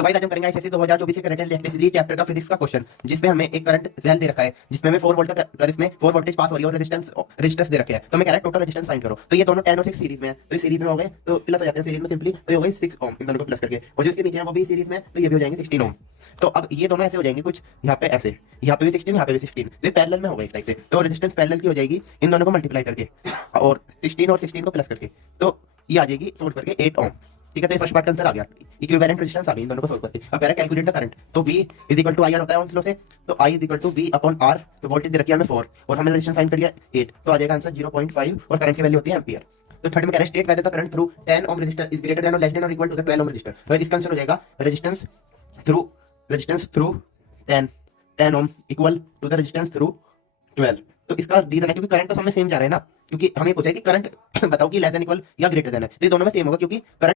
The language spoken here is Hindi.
तो भाई आज हम करेंगे आईसीएसई 2024 के करंट एंड इलेक्ट्रिसिटी चैप्टर का फिजिक्स का क्वेश्चन, जिसमें हमें एक करंट सेल दे रखा है, जिसमें हमें 4 वोल्ट का इसमें 4 वोल्टेज पास हो रही है और रेजिस्टेंस दे रखे हैं। तो हमें कह रहा है टोटल रेजिस्टेंस फाइंड करो। तो ये दोनों 10 और 6 सीरीज में है, तो ये सीरीज में हो गए तो प्लस हो जाते हैं सीरीज में सिंपली, तो ये हो गई 6 ओम इन दोनों को प्लस करके, और जो इसके नीचे है वो भी सीरीज में, तो ये भी हो जाएंगे 16 ओम। तो अब ये दोनों ऐसे हो जाएंगे कुछ यहाँ पे ऐसे, यहाँ पे भी 16, यहाँ पे भी 16, ये पैरेलल में हो गए एक टाइप से। तो रेजिस्टेंस पैरेलल की हो जाएगी इन दोनों को मल्टीप्लाई करके और 16 और 16 को प्लस करके, तो ये आ जाएगी सोल्व करके 8 ओम। ठीक है, तो ये फर्स्ट पार्ट का आंसर आ गया, इक्विवेलेंट रेजिस्टेंस आ गई इन दोनों को सोल्व करके। अब कह रहा है कैलकुलेट द करंट, तो V is equal to IR होता है ओम्स लॉ से, तो I is equal to V upon R, तो वोल्टेज दे रखी है हमें 4 और हमने रेजिस्टेंस फाइंड कर लिया 8, तो आ जाएगा आंसर 0.5 और करंट की वैल्यू होती है एम्पियर। तो थर्ड में कह रहा है state whether the current through 10 ohm resistor is greater than और लेस देन और equal to the 12 ohm resistor. तो इसका आंसर हो जाएगा resistance through 10 ohm equal to the resistance through 12। तो इसका रीजन है क्योंकि करंट तो हमें सेम जा रहा है ना, क्योंकि हमें पूछा है कि करंट बताओ कि लेस देन इक्वल या ग्रेटर देन है, तो ये दोनों में सेम होगा क्योंकि करंट